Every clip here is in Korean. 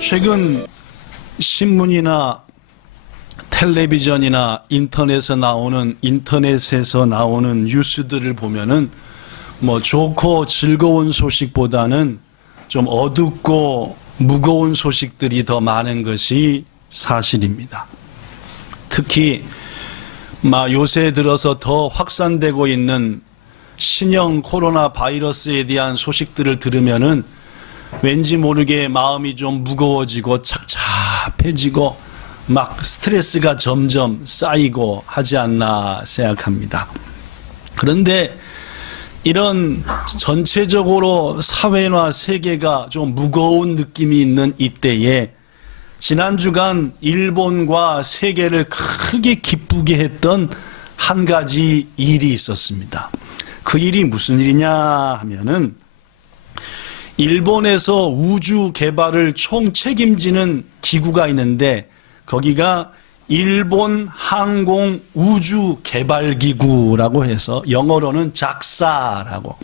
최근 신문이나 텔레비전이나 인터넷에서 나오는 뉴스들을 보면은 뭐 좋고 즐거운 소식보다는 좀 어둡고 무거운 소식들이 더 많은 것이 사실입니다. 특히 요새 들어서 더 확산되고 있는 신형 코로나 바이러스에 대한 소식들을 들으면은 왠지 모르게 마음이 좀 무거워지고 착잡해지고 막 스트레스가 점점 쌓이고 하지 않나 생각합니다. 그런데 이런 전체적으로 사회나 세계가 좀 무거운 느낌이 있는 이때에 지난 주간 일본과 세계를 크게 기쁘게 했던 한 가지 일이 있었습니다. 그 일이 무슨 일이냐 하면은 일본에서 우주 개발을 총 책임지는 기구가 있는데 거기가 일본 항공 우주 개발 기구라고 해서 영어로는 작사라고,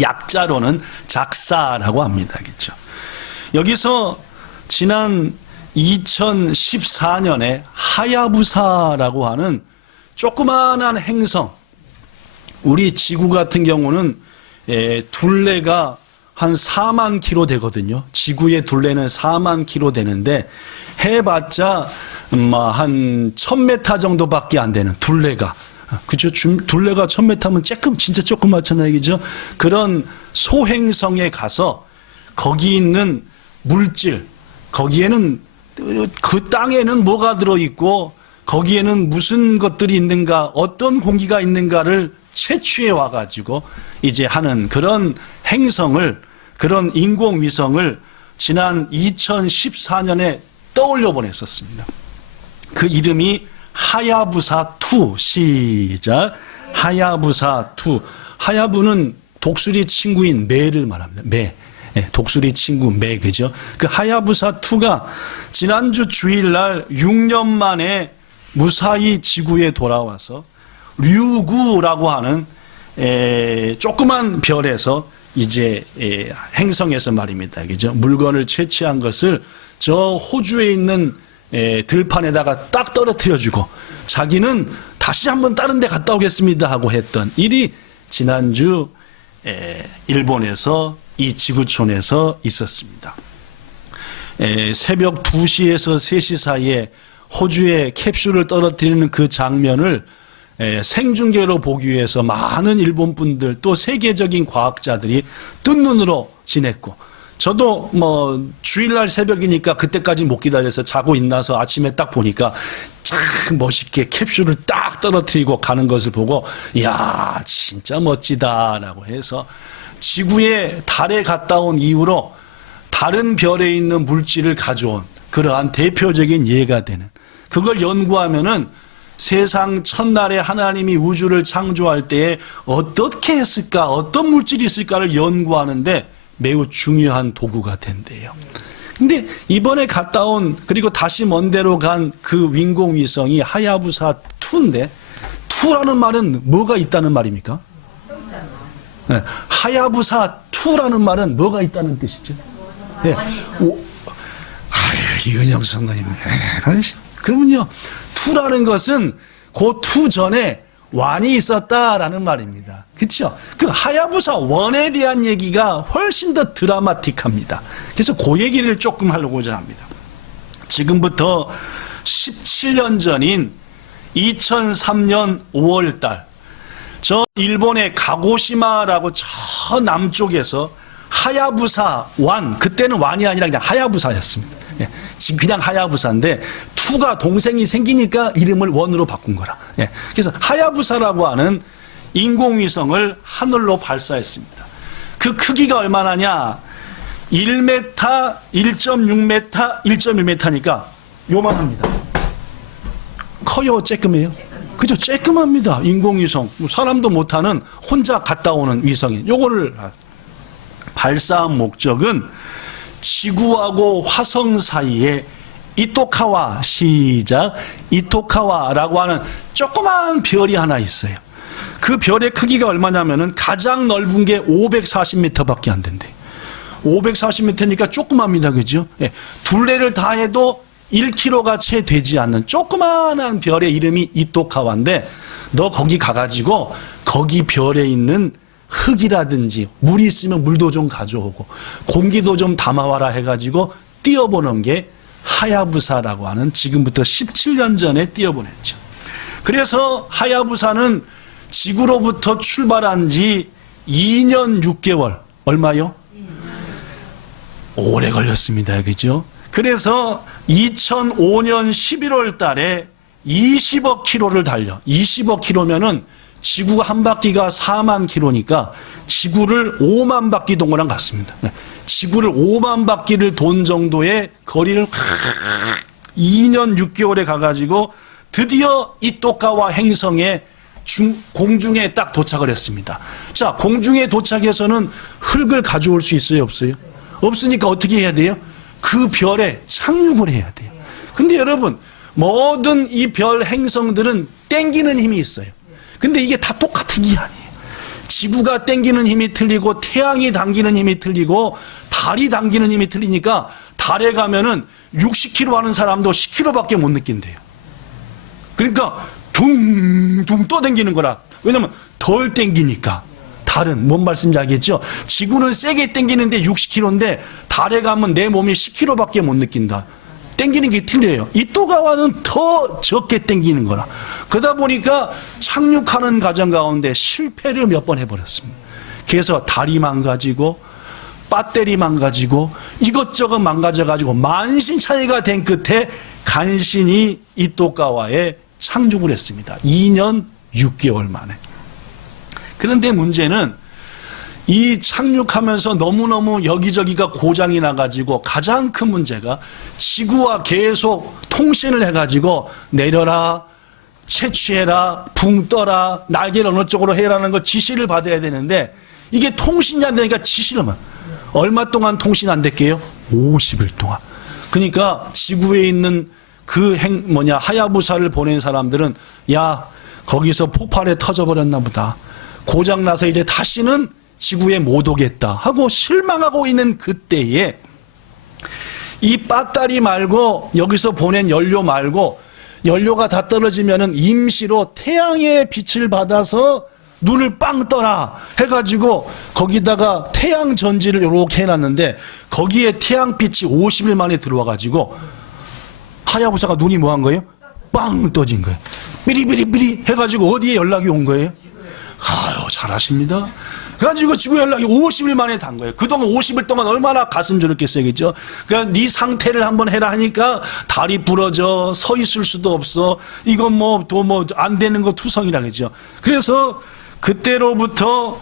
약자로는 작사라고 합니다. 그렇죠? 여기서 지난 2014년에 하야부사라고 하는 조그마한 행성, 우리 지구 같은 경우는 둘레가 한 4만 킬로 되거든요. 지구의 둘레는 4만 킬로 되는데 해봤자 한 1000m 정도밖에 안 되는 둘레가, 그죠? 둘레가 1000m면 진짜 조그맣잖아요, 그죠? 그런 소행성에 가서 거기 있는 물질, 거기에는 그 땅에는 뭐가 들어있고 거기에는 무슨 것들이 있는가, 어떤 공기가 있는가를 채취해 와가지고 이제 하는 그런 행성을, 그런 인공위성을 지난 2014년에 떠올려 보냈었습니다. 그 이름이 하야부사2. 시작. 하야부사2. 하야부는 독수리 친구인 매를 말합니다. 매. 독수리 친구 매, 그죠? 그 하야부사2가 지난주 주일날 6년 만에 무사히 지구에 돌아와서 류구라고 하는 조그만 별에서 이제 행성에서 말입니다. 그죠? 물건을 채취한 것을 저 호주에 있는 들판에다가 딱 떨어뜨려주고 자기는 다시 한번 다른 데 갔다 오겠습니다 하고 했던 일이 지난주 일본에서 이 지구촌에서 있었습니다. 새벽 2시에서 3시 사이에 호주에 캡슐을 떨어뜨리는 그 장면을 생중계로 보기 위해서 많은 일본 분들 또 세계적인 과학자들이 뜬 눈으로 지냈고, 저도 주일날 새벽이니까 그때까지 못 기다려서 자고 있나서 아침에 딱 보니까 참 멋있게 캡슐을 딱 떨어뜨리고 가는 것을 보고, 이야 진짜 멋지다라고 해서 지구에 달에 갔다 온 이후로 다른 별에 있는 물질을 가져온 그러한 대표적인 예가 되는, 그걸 연구하면은 세상 첫날에 하나님이 우주를 창조할 때에 어떻게 했을까, 어떤 물질이 있을까를 연구하는데 매우 중요한 도구가 된대요. 근데 이번에 갔다 온, 그리고 다시 먼 데로 간 그 인공위성이 하야부사2인데, 2라는 말은 뭐가 있다는 말입니까? 네. 하야부사2라는 말은 뭐가 있다는 뜻이죠? 네. 이은영 성도님. 그러면요, 2라는 것은 그 2 전에 1이 있었다라는 말입니다. 그렇죠? 그 하야부사 1에 대한 얘기가 훨씬 더 드라마틱합니다. 그래서 그 얘기를 조금 하려고자 합니다. 지금부터 17년 전인 2003년 5월 달, 저 일본의 가고시마라고 저 남쪽에서 하야부사 1, 그때는 1이 아니라 그냥 하야부사였습니다. 지금 그냥 하야부사인데 2가 동생이 생기니까 이름을 1으로 바꾼 거라. 그래서 하야부사라고 하는 인공위성을 하늘로 발사했습니다. 그 크기가 얼마나냐? 1m, 1.6m, 1.1m니까 요만합니다. 커요, 쬐끔해요? 그죠? 쬐끔합니다. 인공위성. 사람도 못하는 혼자 갔다 오는 위성이. 요거를 발사한 목적은 지구하고 화성 사이에 이토카와, 시작, 이토카와라고 하는 조그만 별이 하나 있어요. 그 별의 크기가 얼마냐면은 가장 넓은 게 540m밖에 안 된대. 540m니까 조그맣니다. 그죠? 예. 둘레를 다 해도 1km가 채 되지 않는 조그마한 별의 이름이 이토카와인데 너 거기 가가지고 거기 별에 있는 흙이라든지 물이 있으면 물도 좀 가져오고 공기도 좀 담아와라 해가지고 띄워보는 게 하야부사라고 하는 지금부터 17년 전에 띄워보냈죠. 그래서 하야부사는 지구로부터 출발한 지 2년 6개월 얼마요? 오래 걸렸습니다. 그죠? 그래서 2005년 11월 달에 20억 킬로를 달려 20억 킬로면은 지구가 한 바퀴가 4만 킬로니까 지구를 5만 바퀴 돈 거랑 같습니다. 지구를 5만 바퀴를 돈 정도의 거리를 2년 6개월에 가가지고 드디어 이토카와 행성에 공중에 딱 도착을 했습니다. 자, 공중에 도착해서는 흙을 가져올 수 있어요, 없어요? 없으니까 어떻게 해야 돼요? 그 별에 착륙을 해야 돼요. 근데 여러분, 모든 이 별 행성들은 땡기는 힘이 있어요. 근데 이게 다 똑같은 게 아니에요. 지구가 땡기는 힘이 틀리고 태양이 당기는 힘이 틀리고 달이 당기는 힘이 틀리니까 달에 가면은 60km 하는 사람도 10km밖에 못 느낀대요. 그러니까 둥둥 떠당기는 거라. 왜냐면 덜 땡기니까. 달은 뭔 말씀인지 알겠죠? 지구는 세게 땡기는데 60km인데 달에 가면 내 몸이 10km밖에 못 느낀다. 땡기는 게 틀려요. 이토카와는 더 적게 땡기는 거라. 그러다 보니까 착륙하는 과정 가운데 실패를 몇 번 해버렸습니다. 그래서 달이 망가지고 배터리 망가지고 이것저것 망가져가지고 만신창이가 된 끝에 간신히 이토카와에 착륙을 했습니다. 2년 6개월 만에. 그런데 문제는 이 착륙하면서 너무너무 여기저기가 고장이 나가지고 가장 큰 문제가 지구와 계속 통신을 해가지고 내려라, 채취해라, 붕 떠라, 날개를 어느 쪽으로 해라는 거 지시를 받아야 되는데 이게 통신이 안 되니까 지시를 만 얼마 동안 통신 안 됐게요? 50일 동안. 그러니까 지구에 있는 그 하야부사를 보낸 사람들은 야, 거기서 폭발에 터져버렸나 보다. 고장나서 이제 다시는 지구에 못 오겠다 하고 실망하고 있는 그때에 이 배터리 말고 여기서 보낸 연료 말고 연료가 다 떨어지면은 임시로 태양의 빛을 받아서 눈을 빵 떠라 해가지고 거기다가 태양 전지를 이렇게 해놨는데 거기에 태양빛이 50일 만에 들어와가지고 하야부사가 눈이 뭐 한 거예요? 빵 떠진 거예요. 삐리삐리삐리 해가지고 어디에 연락이 온 거예요? 아유, 잘하십니다. 그래가지고 지구 연락이 50일 만에 단 거예요. 그동안 50일 동안 얼마나 가슴 졸였겠어요, 그죠? 그러니까 네 상태를 한번 해라 하니까 다리 부러져, 서 있을 수도 없어. 이건 뭐 또 뭐 안 되는 거 투성이라 그죠? 그래서 그때로부터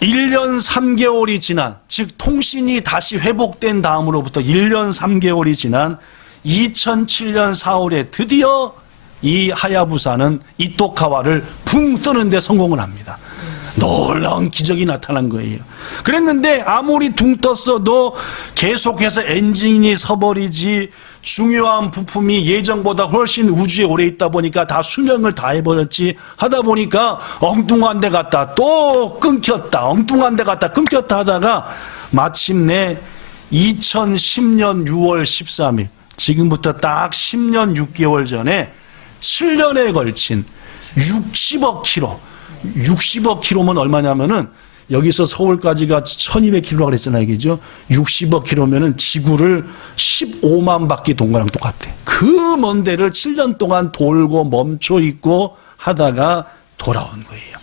1년 3개월이 지난, 즉 통신이 다시 회복된 다음으로부터 1년 3개월이 지난 2007년 4월에 드디어 이 하야부사는 이토카와를 붕 뜨는데 성공을 합니다. 놀라운 기적이 나타난 거예요. 그랬는데 아무리 둥 떴어도 계속해서 엔진이 서버리지 중요한 부품이 예정보다 훨씬 우주에 오래 있다 보니까 다 수명을 다 해버렸지 하다 보니까 엉뚱한 데 갔다 또 끊겼다 엉뚱한 데 갔다 끊겼다 하다가 마침내 2010년 6월 13일 지금부터 딱 10년 6개월 전에 7년에 걸친 60억 킬로 60억 킬로면 얼마냐면은 여기서 서울까지가 1200킬로라고 그랬잖아요. 그죠? 60억 킬로면은 지구를 15만 바퀴 돈 거랑 똑같아. 그 먼 데를 7년 동안 돌고 멈춰 있고 하다가 돌아온 거예요.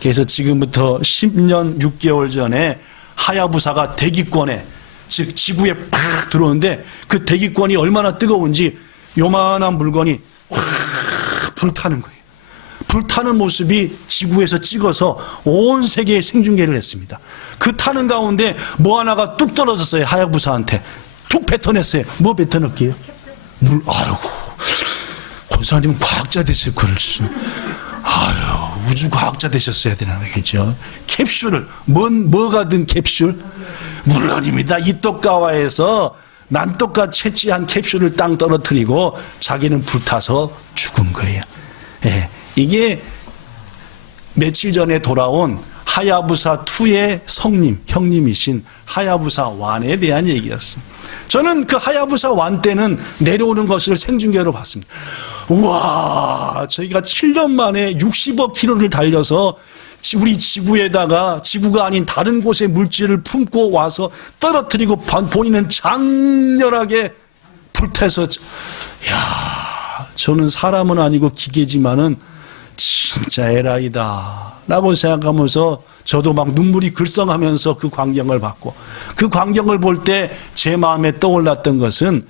그래서 지금부터 10년 6개월 전에 하야부사가 대기권에 즉 지구에 팍 들어오는데 그 대기권이 얼마나 뜨거운지 요만한 물건이 확 불타는 거예요. 불타는 모습이 지구에서 찍어서 온 세계에 생중계를 했습니다. 그 타는 가운데 뭐 하나가 뚝 떨어졌어요. 하야부사한테 툭 뱉어냈어요. 뭐 뱉어낼게요? 물. 아이고, 권사님은 과학자 되실 거를. 아유, 우주 과학자 되셨어야 되나 그죠? 캡슐을 뭐가 든 캡슐? 물론입니다. 이토카와에서 난토카 채취한 캡슐을 땅 떨어뜨리고 자기는 불타서 죽은 거예요. 예. 이게 며칠 전에 돌아온 하야부사 2의 성님, 형님이신 하야부사 1에 대한 얘기였습니다. 저는 그 하야부사 1 때는 내려오는 것을 생중계로 봤습니다. 우와, 저희가 7년 만에 60억 킬로를 달려서 우리 지구에다가 지구가 아닌 다른 곳의 물질을 품고 와서 떨어뜨리고 본인은 장렬하게 불태서, 야, 저는 사람은 아니고 기계지만은 진짜 에라이다 라고 생각하면서 저도 막 눈물이 글썽하면서 그 광경을 봤고, 그 광경을 볼 때 제 마음에 떠올랐던 것은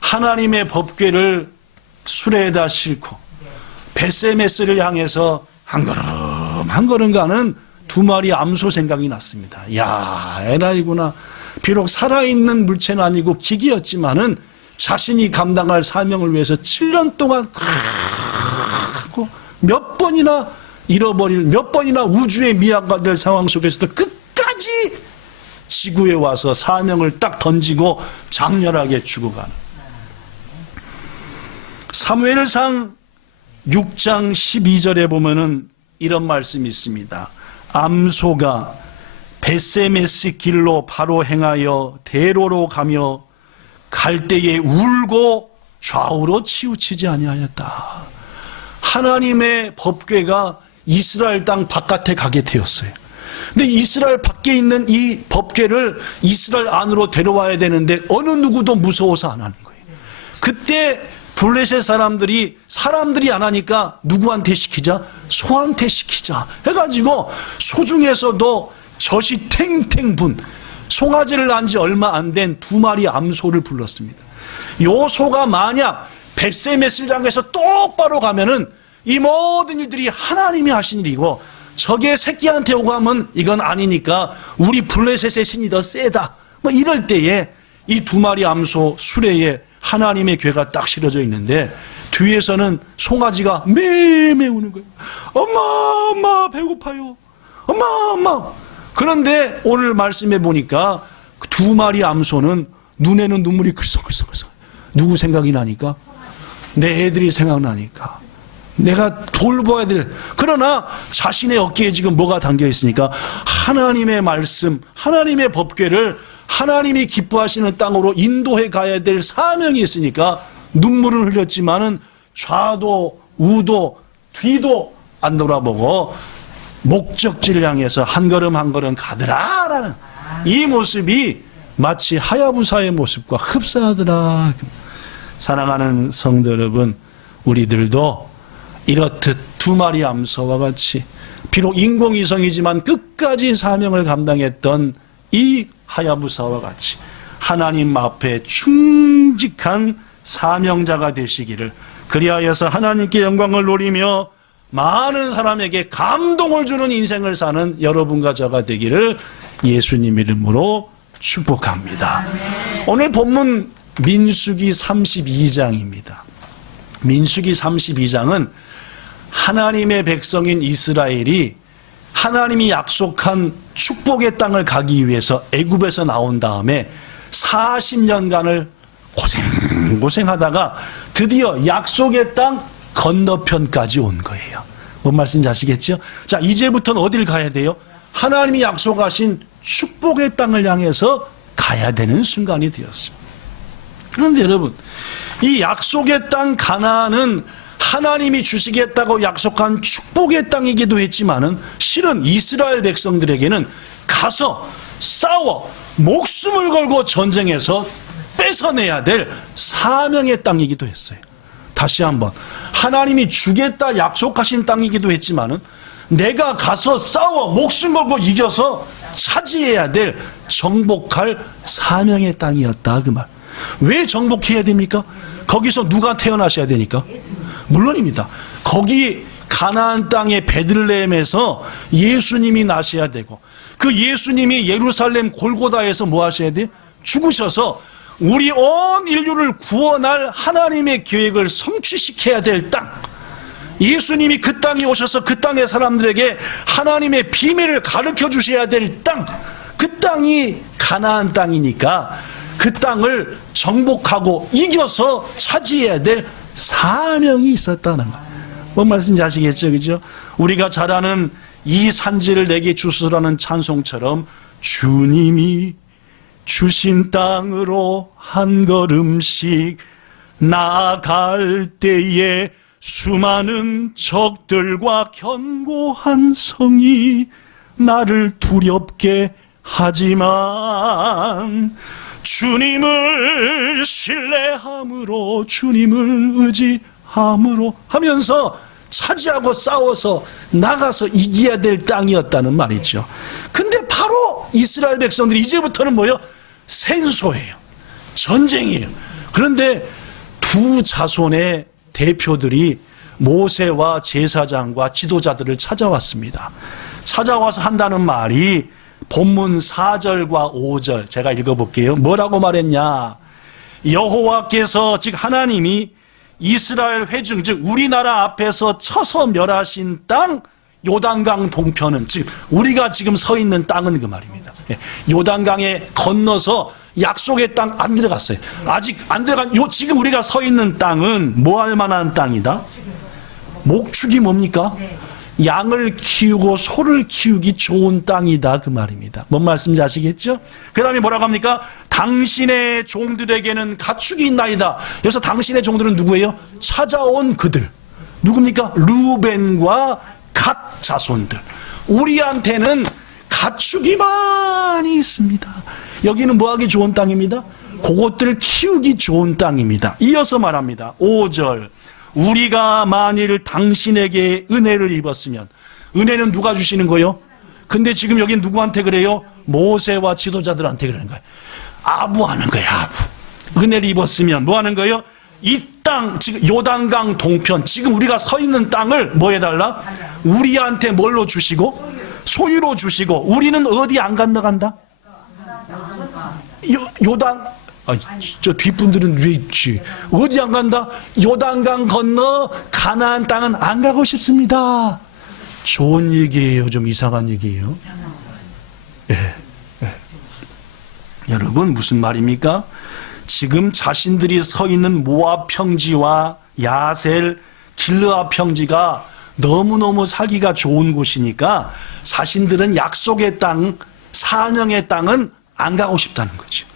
하나님의 법궤를 수레에다 싣고 벳세메스를 향해서 한 걸음 한 걸음 가는 2마리 암소 생각이 났습니다. 야, 에라이구나. 비록 살아있는 물체는 아니고 기계였지만은 자신이 감당할 사명을 위해서 7년 동안 하고 몇 번이나 잃어버릴, 몇 번이나 우주의 미학가 될 상황 속에서도 끝까지 지구에 와서 사명을 딱 던지고 장렬하게 죽어가는. 사무엘상 6장 12절에 보면은 이런 말씀이 있습니다. 암소가 벳세메스 길로 바로 행하여 대로로 가며 갈 때에 울고 좌우로 치우치지 아니하였다. 하나님의 법궤가 이스라엘 땅 바깥에 가게 되었어요. 근데 이스라엘 밖에 있는 이 법궤를 이스라엘 안으로 데려와야 되는데 어느 누구도 무서워서 안 하는 거예요. 그때 블레셋 사람들이 안 하니까 누구한테 시키자? 소한테 시키자 해가지고 소 중에서도 젖이 탱탱 분, 송아지를 낳은 지 얼마 안 된 2마리 암소를 불렀습니다. 요 소가 만약 벳세메스를 향해서 똑바로 가면은 이 모든 일들이 하나님이 하신 일이고, 저게 새끼한테 오고 하면 이건 아니니까 우리 블레셋의 신이 더 세다, 뭐 이럴 때에 이 2마리 암소 수레에 하나님의 궤가 딱 실어져 있는데 뒤에서는 송아지가 매매 우는 거예요. 엄마 배고파요. 엄마. 그런데 오늘 말씀해 보니까 2마리 암소는 눈에는 눈물이 글썽글썽. 누구 생각이 나니까? 내 애들이 생각나니까. 내가 돌봐야 될. 그러나 자신의 어깨에 지금 뭐가 담겨 있으니까 하나님의 말씀, 하나님의 법궤를 하나님이 기뻐하시는 땅으로 인도해 가야 될 사명이 있으니까 눈물을 흘렸지만은 좌도 우도 뒤도 안 돌아보고 목적지를 향해서 한 걸음 한 걸음 가더라라는 이 모습이 마치 하야부사의 모습과 흡사하더라. 사랑하는 성도 여러분, 우리들도 이렇듯 2마리 암소와 같이 비록 인공위성이지만 끝까지 사명을 감당했던 이 하야부사와 같이 하나님 앞에 충직한 사명자가 되시기를, 그리하여서 하나님께 영광을 돌리며 많은 사람에게 감동을 주는 인생을 사는 여러분과 저가 되기를 예수님 이름으로 축복합니다. 오늘 본문 민수기 32장입니다. 민수기 32장은 하나님의 백성인 이스라엘이 하나님이 약속한 축복의 땅을 가기 위해서 애굽에서 나온 다음에 40년간을 고생하다가 드디어 약속의 땅 건너편까지 온 거예요. 뭔 말씀인지 아시겠죠? 자, 이제부터는 어딜 가야 돼요? 하나님이 약속하신 축복의 땅을 향해서 가야 되는 순간이 되었습니다. 그런데 여러분, 이 약속의 땅 가나안은 하나님이 주시겠다고 약속한 축복의 땅이기도 했지만은 실은 이스라엘 백성들에게는 가서 싸워 목숨을 걸고 전쟁해서 뺏어내야 될 사명의 땅이기도 했어요. 다시 한번, 하나님이 주겠다 약속하신 땅이기도 했지만은 내가 가서 싸워 목숨 걸고 이겨서 차지해야 될 정복할 사명의 땅이었다, 그 말. 왜 정복해야 됩니까? 거기서 누가 태어나셔야 되니까? 물론입니다. 거기 가나안 땅의 베들레헴에서 예수님이 나셔야 되고, 그 예수님이 예루살렘 골고다에서 뭐 하셔야 돼요? 죽으셔서 우리 온 인류를 구원할 하나님의 계획을 성취시켜야 될 땅, 예수님이 그 땅에 오셔서 그 땅의 사람들에게 하나님의 비밀을 가르쳐 주셔야 될 땅, 그 땅이 가나안 땅이니까 그 땅을 정복하고 이겨서 차지해야 될 사명이 있었다는 거예요. 뭔 말씀인지 아시겠죠? 그죠? 우리가 잘 아는 이 산지를 내게 주소라는 찬송처럼 주님이 주신 땅으로 한 걸음씩 나아갈 때에 수많은 적들과 견고한 성이 나를 두렵게 하지만 주님을 신뢰함으로 주님을 의지함으로 하면서 차지하고 싸워서 나가서 이겨야 될 땅이었다는 말이죠. 근데 바로 이스라엘 백성들이 이제부터는 뭐예요? 생소해요. 전쟁이에요. 그런데 두 자손의 대표들이 모세와 제사장과 지도자들을 찾아왔습니다. 찾아와서 한다는 말이 본문 4절과 5절 제가 읽어볼게요. 뭐라고 말했냐? 여호와께서 즉 하나님이 이스라엘 회중 즉 우리나라 앞에서 쳐서 멸하신 땅 요단강 동편은 즉 우리가 지금 서 있는 땅은 그 말입니다. 요단강에 건너서 약속의 땅 안 들어갔어요. 아직 안 들어간 지금 우리가 서 있는 땅은 뭐 할 만한 땅이다? 목축이 뭡니까? 양을 키우고 소를 키우기 좋은 땅이다 그 말입니다. 뭔 말씀인지 아시겠죠? 그 다음에 뭐라고 합니까? 당신의 종들에게는 가축이 있나이다. 여기서 당신의 종들은 누구예요? 찾아온 그들. 누굽니까? 루벤과 갓 자손들. 우리한테는 가축이 많이 있습니다. 여기는 뭐하기 좋은 땅입니다. 그것들을 키우기 좋은 땅입니다. 이어서 말합니다. 5절 우리가 만일 당신에게 은혜를 입었으면 은혜는 누가 주시는 거예요? 근데 지금 여기 누구한테 그래요? 모세와 지도자들한테 그러는 거예요. 아부하는 거예요. 아부. 은혜를 입었으면 뭐 하는 거예요? 이 땅 지금 요단강 동편 지금 우리가 서 있는 땅을 뭐 해달라? 우리한테 뭘로 주시고? 소유로 주시고 우리는 어디 안 건너간다? 요단 저 뒷분들은 왜 있지? 어디 안 간다? 요단강 건너 가나안 땅은 안 가고 싶습니다. 좋은 얘기예요? 좀 이상한 얘기예요? 예. 여러분 무슨 말입니까? 지금 자신들이 서 있는 모압 평지와 야셀, 길르앗 평지가 너무너무 살기가 좋은 곳이니까 자신들은 약속의 땅, 사명의 땅은 안 가고 싶다는 거죠.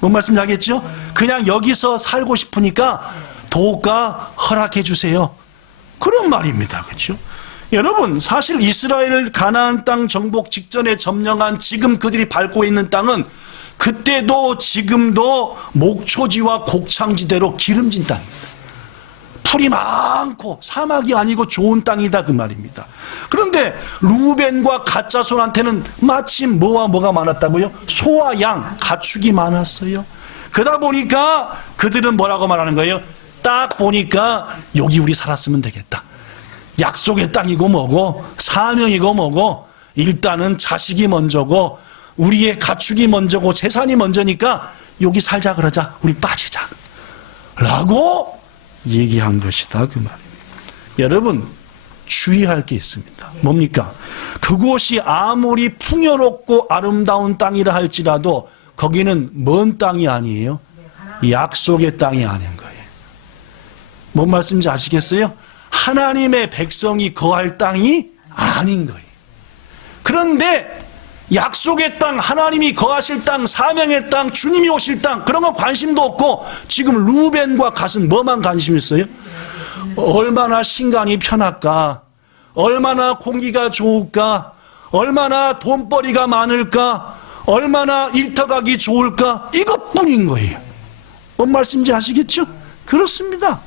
뭔 말씀인지 알겠죠? 그냥 여기서 살고 싶으니까 도가 허락해 주세요. 그런 말입니다. 그렇죠? 여러분 사실 이스라엘 가나안 땅 정복 직전에 점령한 지금 그들이 밟고 있는 땅은 그때도 지금도 목초지와 곡창지대로 기름진 땅입니다. 풀이 많고 사막이 아니고 좋은 땅이다 그 말입니다. 그런데 루벤과 갓 자손한테는 마침 뭐와 뭐가 많았다고요? 소와 양, 가축이 많았어요. 그러다 보니까 그들은 뭐라고 말하는 거예요? 딱 보니까 여기 우리 살았으면 되겠다. 약속의 땅이고 뭐고 사명이고 뭐고 일단은 자식이 먼저고 우리의 가축이 먼저고 재산이 먼저니까 여기 살자 그러자. 우리 빠지자 라고 얘기한 것이다 그 말입니다. 여러분 주의할 게 있습니다. 뭡니까? 그곳이 아무리 풍요롭고 아름다운 땅이라 할지라도 거기는 먼 땅이 아니에요. 약속의 땅이 아닌 거예요. 뭔 말씀인지 아시겠어요? 하나님의 백성이 거할 땅이 아닌 거예요. 그런데 약속의 땅, 하나님이 거하실 땅, 사명의 땅, 주님이 오실 땅 그런 건 관심도 없고 지금 루벤과 갓은 뭐만 관심 있어요? 얼마나 신간이 편할까? 얼마나 공기가 좋을까? 얼마나 돈벌이가 많을까? 얼마나 일터가기 좋을까? 이것뿐인 거예요. 뭔 말씀인지 아시겠죠? 그렇습니다.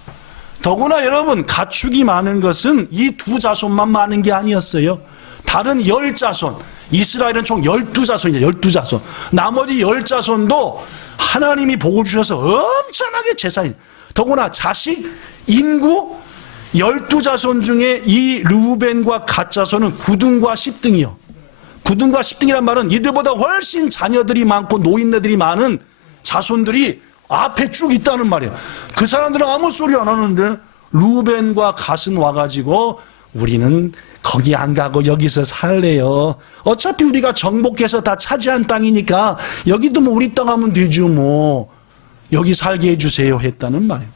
더구나 여러분 가축이 많은 것은 이 두 자손만 많은 게 아니었어요. 다른 10자손 이스라엘은 총 12자손이죠. 12자손. 나머지 10자손도 하나님이 복을 주셔서 엄청나게 제사인. 더구나 자식, 인구 12자손 중에 이 르우벤과 갓 자손은 9등과 10등이요. 9등과 10등이란 말은 이들보다 훨씬 자녀들이 많고 노인네들이 많은 자손들이 앞에 쭉 있다는 말이에요. 그 사람들은 아무 소리 안 하는데 르우벤과 갓은 와가지고 우리는 거기 안 가고 여기서 살래요. 어차피 우리가 정복해서 다 차지한 땅이니까 여기도 뭐 우리 땅 하면 되죠 뭐. 여기 살게 해주세요 했다는 말이에요.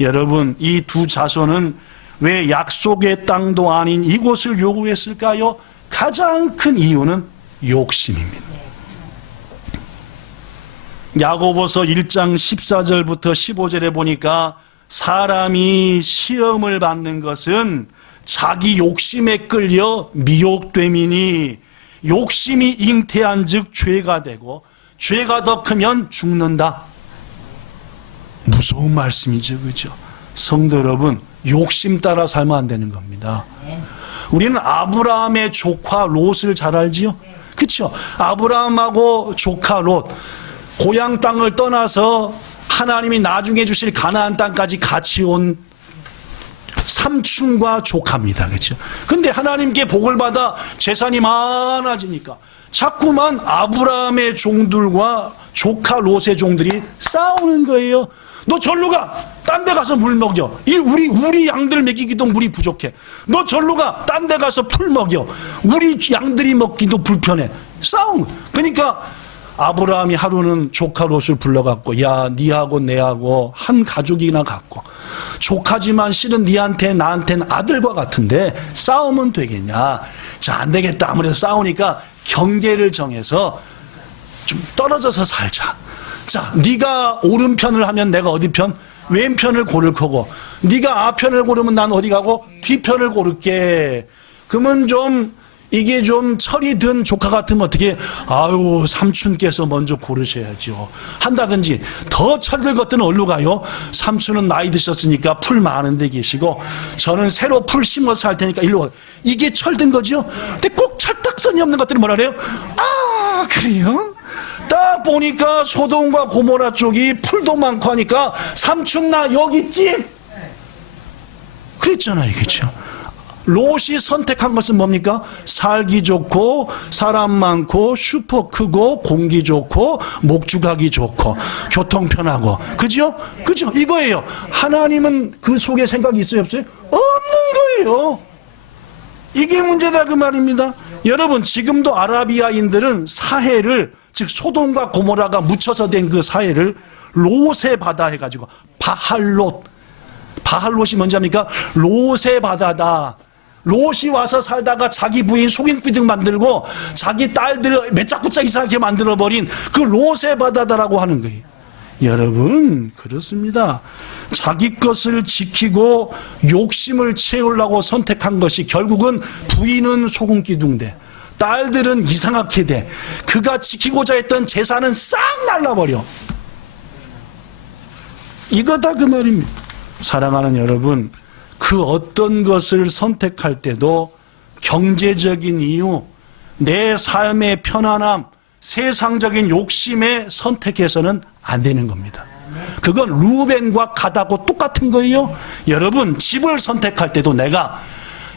여러분 이 두 자손은 왜 약속의 땅도 아닌 이곳을 요구했을까요? 가장 큰 이유는 욕심입니다. 야고보서 1장 14절부터 15절에 보니까 사람이 시험을 받는 것은 자기 욕심에 끌려 미혹됨이니 욕심이 잉태한 즉 죄가 되고 죄가 더 크면 죽는다. 무서운 말씀이죠. 그죠? 성도 여러분, 욕심 따라 살면 안 되는 겁니다. 우리는 아브라함의 조카 롯을 잘 알지요? 그렇죠? 아브라함하고 조카 롯, 고향 땅을 떠나서 하나님이 나중에 주실 가나안 땅까지 같이 온 삼촌과 조카입니다. 그렇죠? 근데 하나님께 복을 받아 재산이 많아지니까 자꾸만 아브라함의 종들과 조카 롯의 종들이 싸우는 거예요. 너 절로 가. 딴 데 가서 물 먹여. 우리 양들 먹이기도 물이 부족해. 너 절로 가. 딴 데 가서 풀 먹여. 우리 양들이 먹기도 불편해. 싸움. 그러니까 아브라함이 하루는 조카 롯을 불러갖고, 야, 니하고 내하고 한 가족이나 갖고, 조카지만 실은 니한테 나한테는 아들과 같은데 싸우면 되겠냐. 자, 안 되겠다. 아무래도 싸우니까 경계를 정해서 좀 떨어져서 살자. 자, 네가 오른편을 하면 내가 어디 편? 왼편을 고를 거고, 네가 앞편을 고르면 난 어디 가고 뒤편을 고를게. 그러면 좀 이게 좀 철이 든 조카 같으면 어떻게, 아유, 삼촌께서 먼저 고르셔야죠 한다든지, 더 철들 것들은 어디로 가요? 삼촌은 나이 드셨으니까 풀 많은 데 계시고 저는 새로 풀 심어서 할 테니까 일로 와. 이게 철든 거죠. 근데 꼭 철딱선이 없는 것들은 뭐라 그래요? 아, 그래요? 딱 보니까 소돔과 고모라 쪽이 풀도 많고 하니까 삼촌 나 여기 있지? 그랬잖아요. 그렇죠? 롯이 선택한 것은 뭡니까? 살기 좋고 사람 많고 슈퍼 크고 공기 좋고 목주가기 좋고 교통 편하고, 그죠? 그죠? 이거예요. 하나님은 그 속에 생각이 있어요, 없어요? 없는 거예요. 이게 문제다 그 말입니다. 여러분, 지금도 아라비아인들은 사해를, 즉 소돔과 고모라가 묻혀서 된 그 사해를 롯의 바다 해가지고 바할롯, 바할롯이 뭔지 압니까? 롯의 바다다. 롯이 와서 살다가 자기 부인 속임비등 만들고 자기 딸들 매짝구짝 이상하게 만들어버린 그 롯의 바다다라고 하는 거예요. 여러분, 그렇습니다. 자기 것을 지키고 욕심을 채우려고 선택한 것이 결국은 부인은 소금기둥 돼, 딸들은 이상하게 돼, 그가 지키고자 했던 재산은 싹 날라버려. 이거다 그 말입니다. 사랑하는 여러분, 그 어떤 것을 선택할 때도 경제적인 이유, 내 삶의 편안함, 세상적인 욕심에 선택해서는 안 되는 겁니다. 그건 루벤과 갓하고 똑같은 거예요. 여러분, 집을 선택할 때도 내가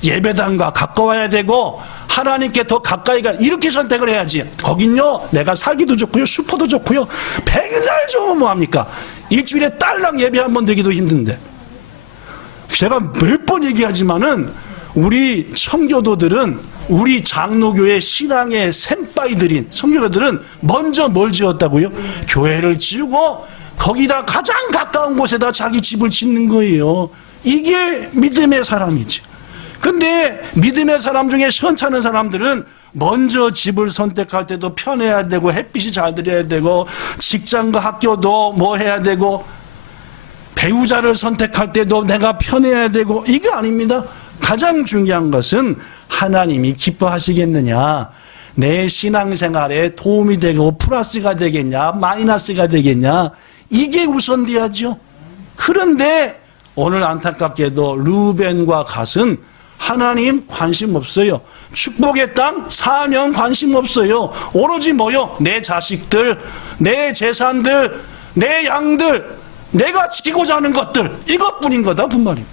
예배당과 가까워야 되고 하나님께 더 가까이 가, 이렇게 선택을 해야지. 거긴요, 내가 살기도 좋고요, 슈퍼도 좋고요, 백날 좋으면 뭐합니까? 일주일에 딸랑 예배 한 번 드리기도 힘든데. 제가 몇 번 얘기하지만은 우리 청교도들은, 우리 장로교회 신앙의 샘바이들인 청교도들은 먼저 뭘 지었다고요? 교회를 지우고 거기다 가장 가까운 곳에다 자기 집을 짓는 거예요. 이게 믿음의 사람이지. 근데 믿음의 사람 중에 시원찮은 사람들은 먼저 집을 선택할 때도 편해야 되고 햇빛이 잘 들어야 되고 직장과 학교도 뭐 해야 되고 배우자를 선택할 때도 내가 편해야 되고, 이게 아닙니다. 가장 중요한 것은 하나님이 기뻐하시겠느냐, 내 신앙생활에 도움이 되고 플러스가 되겠냐 마이너스가 되겠냐, 이게 우선돼야죠. 그런데 오늘 안타깝게도 루벤과 갓은 하나님 관심 없어요. 축복의 땅, 사명 관심 없어요. 오로지 뭐요? 내 자식들, 내 재산들, 내 양들, 내가 지키고자 하는 것들, 이것뿐인 거다 그 말이에요.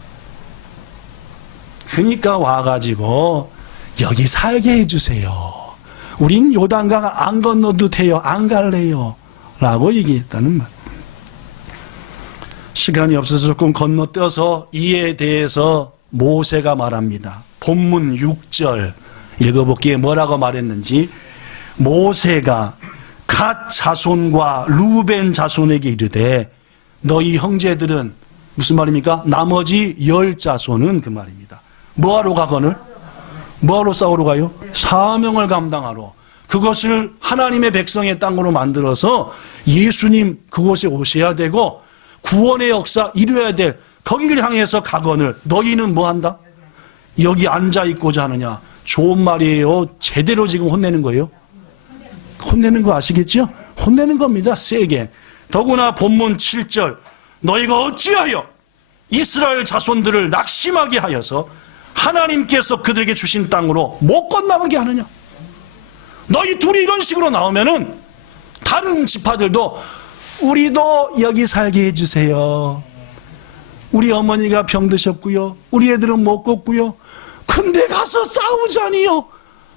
그러니까 와가지고 여기 살게 해주세요. 우린 요단강 안 건너도 돼요. 안 갈래요. 라고 얘기했다는 말. 시간이 없어서 조금 건너뛰어서 이에 대해서 모세가 말합니다. 본문 6절 읽어볼게요. 뭐라고 말했는지. 모세가 갓 자손과 루벤 자손에게 이르되 너희 형제들은, 무슨 말입니까? 나머지 10자손은 그 말입니다. 뭐하러 가거늘? 뭐하러 싸우러 가요? 사명을 감당하러. 그것을 하나님의 백성의 땅으로 만들어서 예수님 그곳에 오셔야 되고 구원의 역사 이루어야 될 거기를 향해서 가거늘 너희는 뭐한다? 여기 앉아있고자 하느냐. 좋은 말이에요. 제대로 지금 혼내는 거예요. 혼내는 거 아시겠죠? 혼내는 겁니다. 세게. 더구나 본문 7절 너희가 어찌하여 이스라엘 자손들을 낙심하게 하여서 하나님께서 그들에게 주신 땅으로 못 건너가게 하느냐. 너희 둘이 이런 식으로 나오면은 다른 지파들도 우리도 여기 살게 해주세요. 우리 어머니가 병드셨고요. 우리 애들은 못 걷고요. 근데 가서 싸우자니요.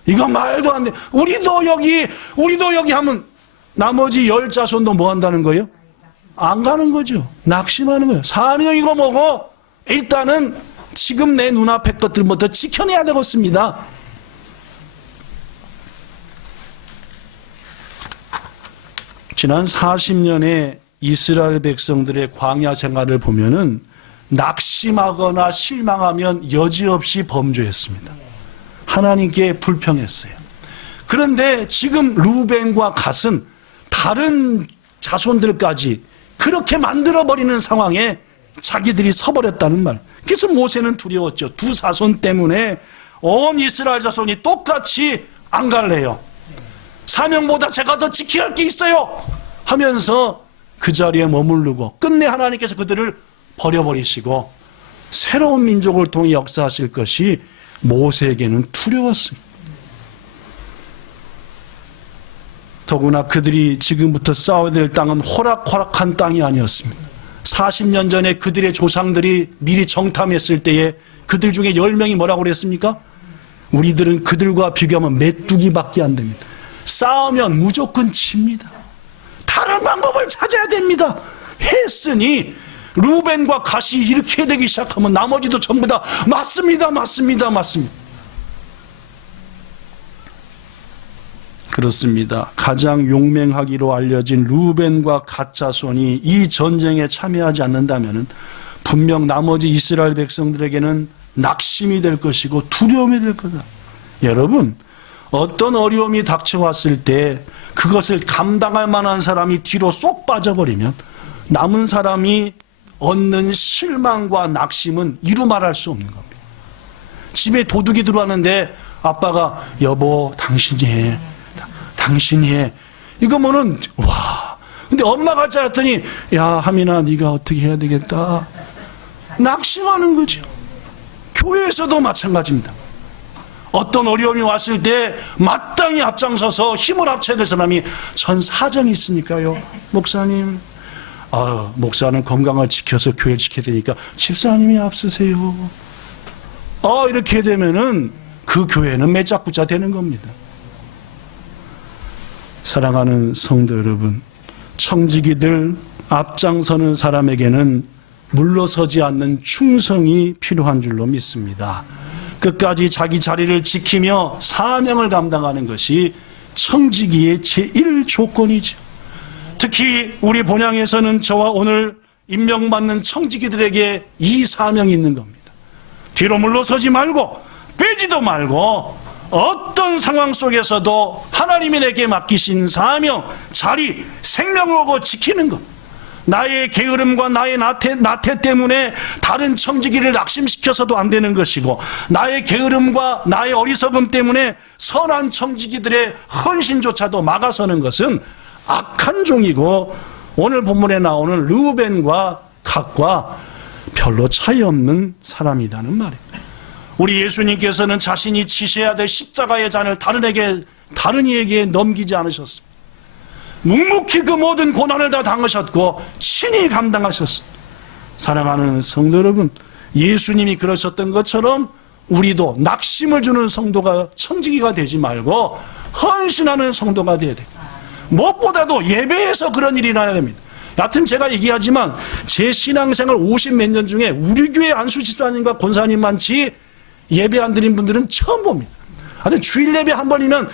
이거 말도 안 돼. 우리도 여기 하면 나머지 10자손도 뭐 한다는 거예요? 안 가는 거죠. 낙심하는 거예요. 사명이고 뭐고 일단은 지금 내 눈앞의 것들부터 지켜내야 되겠습니다. 지난 40년의 이스라엘 백성들의 광야 생활을 보면은 낙심하거나 실망하면 여지없이 범죄했습니다. 하나님께 불평했어요. 그런데 지금 루벤과 갓은 다른 자손들까지 그렇게 만들어버리는 상황에 자기들이 서버렸다는 말. 그래서 모세는 두려웠죠. 두 자손 때문에 온 이스라엘 자손이 똑같이 안 갈래요. 사명보다 제가 더 지켜야 할 게 있어요 하면서 그 자리에 머무르고 끝내 하나님께서 그들을 버려버리시고 새로운 민족을 통해 역사하실 것이 모세에게는 두려웠습니다. 더구나 그들이 지금부터 싸워야 될 땅은 호락호락한 땅이 아니었습니다. 40년 전에 그들의 조상들이 미리 정탐했을 때에 그들 중에 10명이 뭐라고 그랬습니까? 우리들은 그들과 비교하면 메뚜기밖에 안 됩니다. 싸우면 무조건 집니다. 다른 방법을 찾아야 됩니다. 했으니 루벤과 갓이 이렇게 되기 시작하면 나머지도 전부 다 맞습니다. 그렇습니다. 가장 용맹하기로 알려진 루벤과 갓 자손이 이 전쟁에 참여하지 않는다면 분명 나머지 이스라엘 백성들에게는 낙심이 될 것이고 두려움이 될 거다. 여러분, 어떤 어려움이 닥쳐왔을 때 그것을 감당할 만한 사람이 뒤로 쏙 빠져버리면 남은 사람이 얻는 실망과 낙심은 이루 말할 수 없는 겁니다. 집에 도둑이 들어왔는데 아빠가 여보 당신이 해 이거면은 와. 근데 엄마가 짜랐더니 야 하민아 네가 어떻게 해야 되겠다. 낙심하는 거죠. 교회에서도 마찬가지입니다. 어떤 어려움이 왔을 때 마땅히 앞장서서 힘을 합쳐야 될 사람이 전 사정이 있으니까요. 목사님, 목사는 건강을 지켜서 교회를 지켜야 되니까 집사님이 앞서세요. 이렇게 되면은 그 교회는 매짝부자 되는 겁니다. 사랑하는 성도 여러분, 청지기들 앞장서는 사람에게는 물러서지 않는 충성이 필요한 줄로 믿습니다. 끝까지 자기 자리를 지키며 사명을 감당하는 것이 청지기의 제1조건이죠. 특히 우리 본향에서는 저와 오늘 임명받는 청지기들에게 이 사명이 있는 겁니다. 뒤로 물러서지 말고 빼지도 말고 어떤 상황 속에서도 하나님이 내게 맡기신 사명, 자리, 생명을 지키는 것. 나의 게으름과 나의 나태 때문에 다른 청지기를 낙심시켜서도 안 되는 것이고, 나의 게으름과 나의 어리석음 때문에 선한 청지기들의 헌신조차도 막아서는 것은 악한 종이고, 오늘 본문에 나오는 르우벤과 갓과 별로 차이 없는 사람이라는 말입니다. 우리 예수님께서는 자신이 지셔야 될 십자가의 잔을 다른 이에게 넘기지 않으셨습니다. 묵묵히 그 모든 고난을 다 당하셨고 친히 감당하셨습니다. 사랑하는 성도 여러분, 예수님이 그러셨던 것처럼 우리도 낙심을 주는 성도가 청지기가 되지 말고 헌신하는 성도가 되어야 돼요. 무엇보다도 예배에서 그런 일이 일어나야 됩니다. 여하튼 제가 얘기하지만 제 신앙생활 50몇 년 중에 우리 교회 안수집사님과 권사님만치 예배 안 드린 분들은 처음 봅니다. 하여튼 주일 예배 한 번이면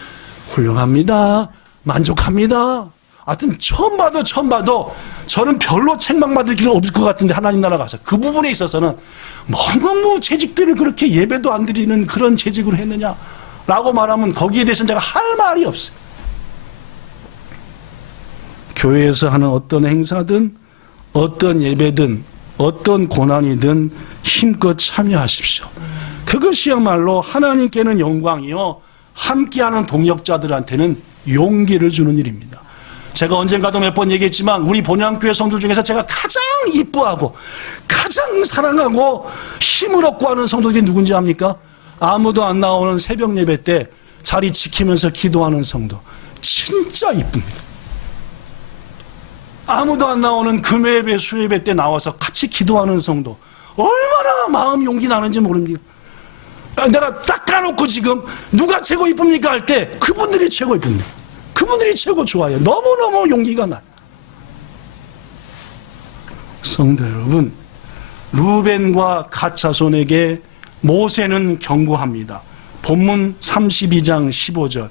훌륭합니다. 만족합니다. 하여튼 처음 봐도 저는 별로 책망받을 길은 없을 것 같은데 하나님 나라 가서 그 부분에 있어서는 너무 재직들을 그렇게 예배도 안 드리는 그런 재직으로 했느냐라고 말하면 거기에 대해서는 제가 할 말이 없어요. 교회에서 하는 어떤 행사든 어떤 예배든 어떤 고난이든 힘껏 참여하십시오. 그것이야말로 하나님께는 영광이요 함께하는 동역자들한테는 용기를 주는 일입니다. 제가 언젠가도 몇 번 얘기했지만 우리 본향교회 성도 중에서 제가 가장 이뻐하고 가장 사랑하고 힘을 얻고 하는 성도들이 누군지 압니까? 아무도 안 나오는 새벽 예배 때 자리 지키면서 기도하는 성도 진짜 이쁩니다. 아무도 안 나오는 금요예배 수요예배 때 나와서 같이 기도하는 성도 얼마나 마음 용기 나는지 모릅니다. 내가 딱 까놓고 지금 누가 최고 이쁩니까 할 때 그분들이 최고 이쁩니다. 그분들이 최고 좋아요. 너무너무 용기가 나요. 성도 여러분, 루벤과 갓 자손에게 모세는 경고합니다. 본문 32장 15절.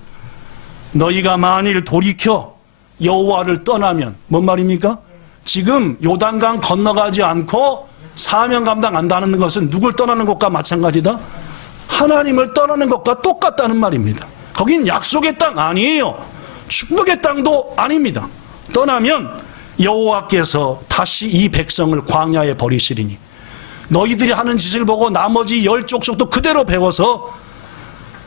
너희가 만일 돌이켜 여호와를 떠나면 뭔 말입니까? 지금 요단강 건너가지 않고 사명 감당 안 하는 것은 누굴 떠나는 것과 마찬가지다? 하나님을 떠나는 것과 똑같다는 말입니다. 거긴 약속의 땅 아니에요. 축복의 땅도 아닙니다. 떠나면 여호와께서 다시 이 백성을 광야에 버리시리니 너희들이 하는 짓을 보고 나머지 10족속도 그대로 배워서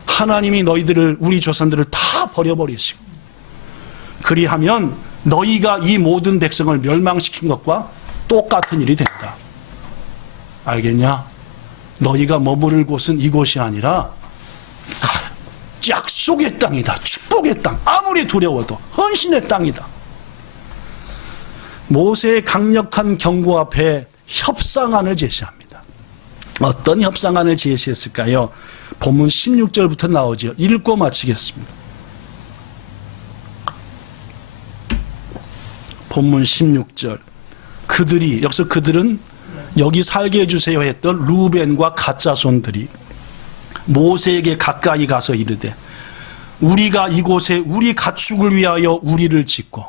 하나님이 너희들을 우리 조상들을 다 버려버리시고 그리하면 너희가 이 모든 백성을 멸망시킨 것과 똑같은 일이 된다. 알겠냐? 너희가 머무를 곳은 이곳이 아니라 약속의 땅이다. 축복의 땅. 아무리 두려워도 헌신의 땅이다. 모세의 강력한 경고 앞에 협상안을 제시합니다. 어떤 협상안을 제시했을까요? 본문 16절부터 나오죠. 읽고 마치겠습니다. 본문 16절. 그들이, 여기서 그들은 여기 살게 해주세요 했던 루벤과 갓 자손들이 모세에게 가까이 가서 이르되 우리가 이곳에 우리 가축을 위하여 우리를 짓고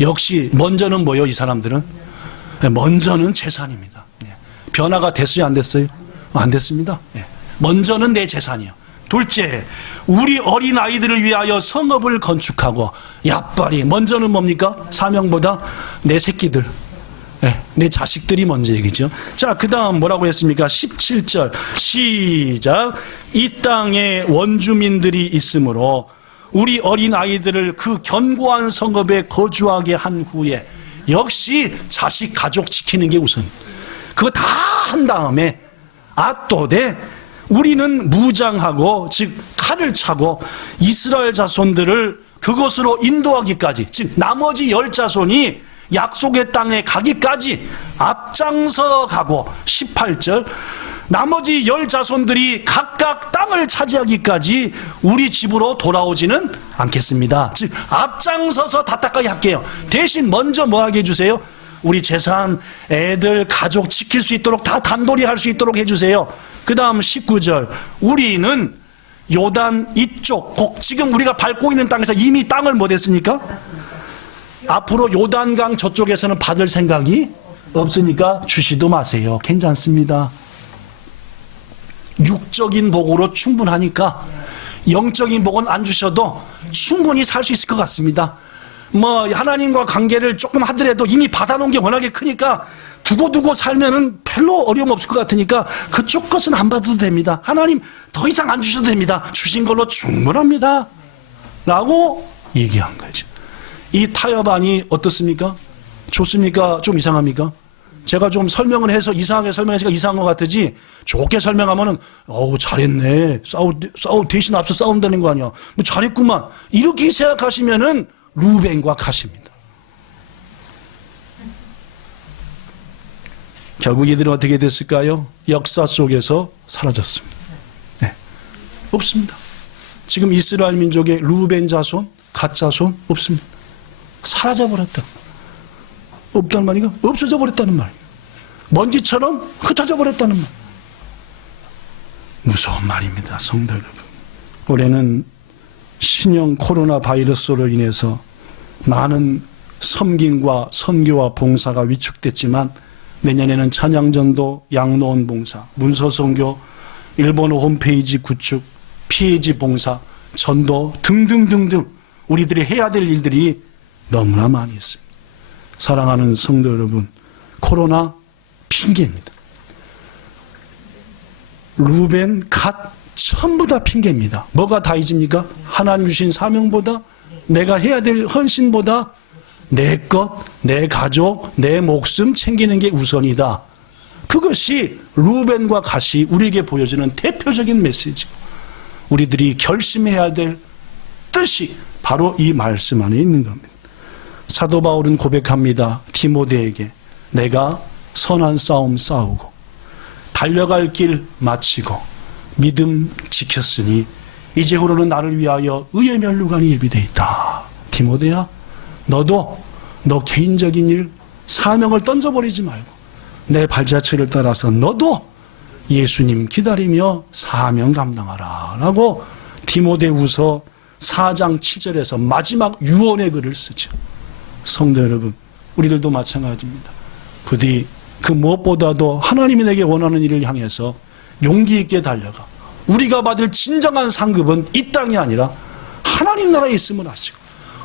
역시 먼저는 뭐요? 이 사람들은 먼저는 재산입니다. 변화가 됐어요? 안 됐어요? 안 됐습니다. 먼저는 내 재산이요. 둘째, 우리 어린 아이들을 위하여 성읍을 건축하고 야빨이 먼저는 뭡니까? 사명보다 내 새끼들, 내 자식들이 먼저 얘기죠. 자, 그 다음 뭐라고 했습니까? 17절 시작. 이 땅에 원주민들이 있으므로 우리 어린 아이들을 그 견고한 성읍에 거주하게 한 후에 역시 자식 가족 지키는 게 우선. 그거 다 한 다음에 아또데 우리는 무장하고 즉 칼을 차고 이스라엘 자손들을 그곳으로 인도하기까지 즉 나머지 10자손이 약속의 땅에 가기까지 앞장서 가고 18절 나머지 10자손들이 각각 땅을 차지하기까지 우리 집으로 돌아오지는 않겠습니다. 즉 앞장서서 다 닦아게 할게요. 대신 먼저 뭐 하게 해주세요? 우리 재산, 애들, 가족 지킬 수 있도록 다 단돌이 할 수 있도록 해주세요. 그 다음 19절 우리는 요단 이쪽 지금 우리가 밟고 있는 땅에서 이미 땅을 뭐 됐습니까? 앞으로 요단강 저쪽에서는 받을 생각이 없으니까 주시도 마세요. 괜찮습니다. 육적인 복으로 충분하니까 영적인 복은 안 주셔도 충분히 살 수 있을 것 같습니다. 뭐 하나님과 관계를 조금 하더라도 이미 받아놓은 게 워낙에 크니까 두고두고 살면은 별로 어려움 없을 것 같으니까 그쪽 것은 안 받아도 됩니다. 하나님 더 이상 안 주셔도 됩니다. 주신 걸로 충분합니다. 라고 얘기한 거죠. 이 타협안이 어떻습니까? 좋습니까? 좀 이상합니까? 제가 좀 설명을 해서 이상하게 설명해서 이상한 것 같으지 좋게 설명하면은 어우 잘했네. 대신 앞서 싸운다는 거 아니야. 뭐 잘했구만. 이렇게 생각하시면은 루벤과 갓입니다. 결국 이들은 어떻게 됐을까요? 역사 속에서 사라졌습니다. 네. 없습니다. 지금 이스라엘 민족의 루벤 자손, 갓 자손 없습니다. 사라져버렸다. 없다는 말이가 없어져 버렸다는 말. 먼지처럼 흩어져 버렸다는 말. 무서운 말입니다. 성도 여러분. 올해는 신형 코로나 바이러스로 인해서 많은 섬김과 선교와 봉사가 위축됐지만 내년에는 찬양전도, 양로원 봉사, 문서선교, 일본어 홈페이지 구축, 피해지 봉사, 전도 등등등등 우리들이 해야 될 일들이 너무나 많이 있습니다. 사랑하는 성도 여러분, 코로나 핑계입니다. 루벤, 갓 전부 다 핑계입니다. 뭐가 다 잊습니까? 하나님 주신 사명보다, 내가 해야 될 헌신보다 내 것, 내 가족, 내 목숨 챙기는 게 우선이다. 그것이 루벤과 갓이 우리에게 보여주는 대표적인 메시지고, 우리들이 결심해야 될 뜻이 바로 이 말씀 안에 있는 겁니다. 사도 바울은 고백합니다. 디모데에게 내가 선한 싸움 싸우고 달려갈 길 마치고 믿음 지켰으니 이제후로는 나를 위하여 의의 면류관이 예비되어 있다. 디모데야, 너도 너 개인적인 일, 사명을 던져버리지 말고 내 발자취를 따라서 너도 예수님 기다리며 사명 감당하라 라고 디모데후서 4장 7절에서 마지막 유언의 글을 쓰죠. 성도 여러분, 우리들도 마찬가지입니다. 부디 그 무엇보다도 하나님이 내게 원하는 일을 향해서 용기 있게 달려가 우리가 받을 진정한 상급은 이 땅이 아니라 하나님 나라에 있음을 아시고,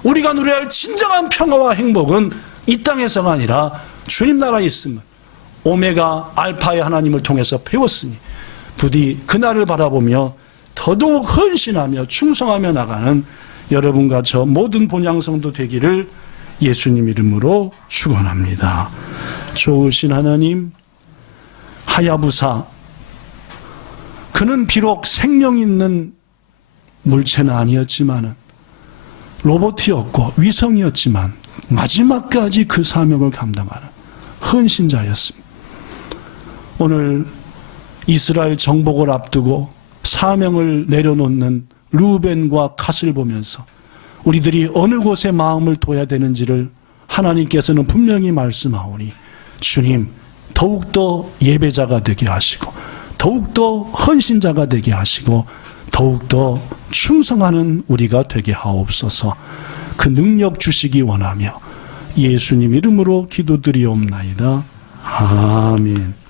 우리가 누려야 할 진정한 평화와 행복은 이 땅에서가 아니라 주님 나라에 있음을 오메가 알파의 하나님을 통해서 배웠으니 부디 그날을 바라보며 더더욱 헌신하며 충성하며 나가는 여러분과 저 모든 본향성도 되기를 예수님 이름으로 축원합니다. 좋으신 하나님, 하야부사, 그는 비록 생명 있는 물체는 아니었지만 로봇이었고 위성이었지만 마지막까지 그 사명을 감당하는 헌신자였습니다. 오늘 이스라엘 정복을 앞두고 사명을 내려놓는 루벤과 갓을 보면서 우리들이 어느 곳에 마음을 둬야 되는지를 하나님께서는 분명히 말씀하오니 주님, 더욱더 예배자가 되게 하시고 더욱더 헌신자가 되게 하시고 더욱더 충성하는 우리가 되게 하옵소서. 그 능력 주시기 원하며 예수님 이름으로 기도드리옵나이다. 아멘.